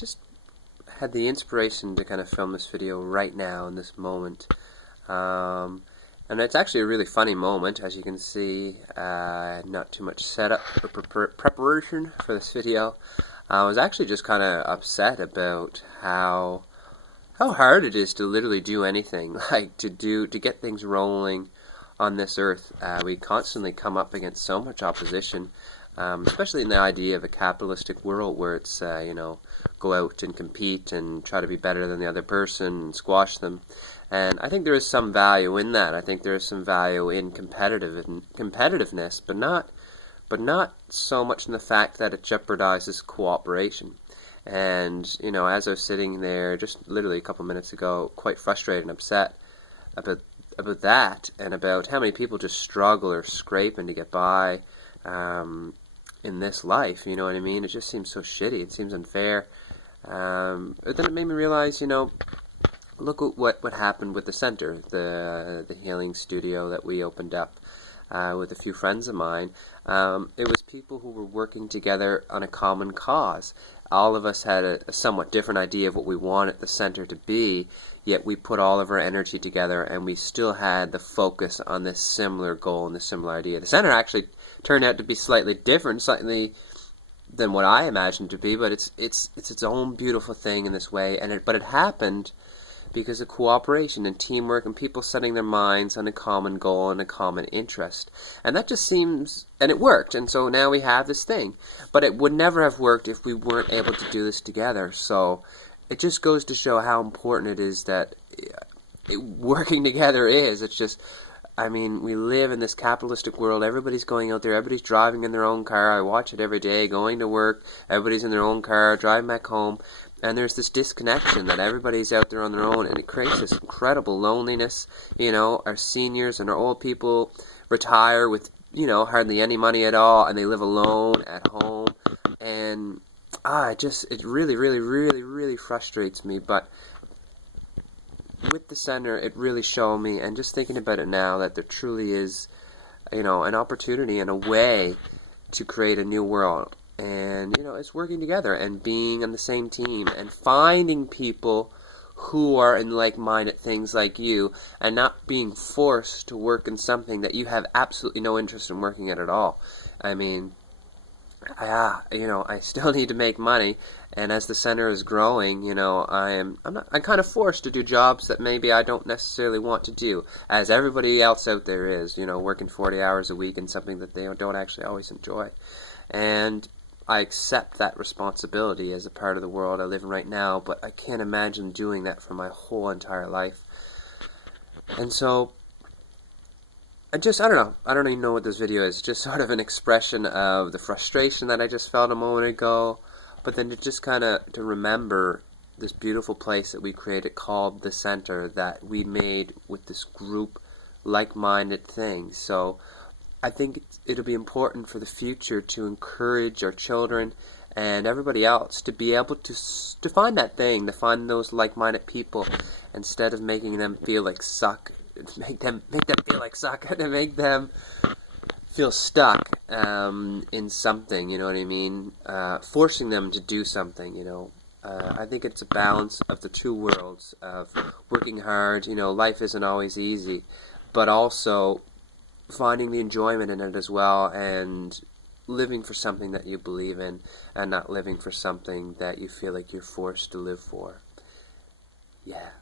just had the inspiration to kind of film this video right now in this moment. And it's actually a really funny moment, as you can see. Not too much setup or preparation for this video. I was actually just kind of upset about how hard it is to literally do anything, like to get things rolling on this earth. We constantly come up against so much opposition, especially in the idea of a capitalistic world where it's, go out and compete and try to be better than the other person and squash them. And I think there is some value in that. I think there is some value in competitiveness, but not so much in the fact that it jeopardizes cooperation. And, as I was sitting there just literally a couple minutes ago, quite frustrated and upset about that, and about how many people just struggle or scraping to get by in this life, you know what I mean? It just seems so shitty. It seems unfair. But then it made me realize, look at what happened with the center, the healing studio that we opened up with a few friends of mine. It was people who were working together on a common cause. All of us had a somewhat different idea of what we wanted the center to be, yet we put all of our energy together and we still had the focus on this similar goal and this similar idea. The center actually turned out to be slightly different, slightly than what I imagined it to be, but it's its own beautiful thing in this way. But it happened because of cooperation and teamwork and people setting their minds on a common goal and a common interest. And that just seems, and it worked, and so now we have this thing. But it would never have worked if we weren't able to do this together. So it just goes to show how important it is that working together is. It's just, we live in this capitalistic world. Everybody's going out there. Everybody's driving in their own car. I watch it every day, going to work. Everybody's in their own car, driving back home. And there's this disconnection that everybody's out there on their own, and it creates this incredible loneliness. Our seniors and our old people retire with, hardly any money at all, and they live alone at home. And it really, really, really, really frustrates me. But with the center, it really showed me, and just thinking about it now, that there truly is, an opportunity and a way to create a new world. And, it's working together and being on the same team and finding people who are in like-minded things like you, and not being forced to work in something that you have absolutely no interest in working at all. I still need to make money, and as the center is growing, I'm kind of forced to do jobs that maybe I don't necessarily want to do, as everybody else out there is, working 40 hours a week in something that they don't actually always enjoy. And I accept that responsibility as a part of the world I live in right now, but I can't imagine doing that for my whole entire life. And so, I don't know. I don't even know what this video is. It's just sort of an expression of the frustration that I just felt a moment ago, but then to remember this beautiful place that we created called the Center, that we made with this group, like-minded thing. So I think it'll be important for the future to encourage our children and everybody else to be able to find that thing, to find those like-minded people, instead of making them feel like suck. Make them feel like suck, to make them feel stuck in something. You know what I mean? Forcing them to do something. I think it's a balance of the two worlds of working hard. Life isn't always easy, but also finding the enjoyment in it as well, and living for something that you believe in, and not living for something that you feel like you're forced to live for.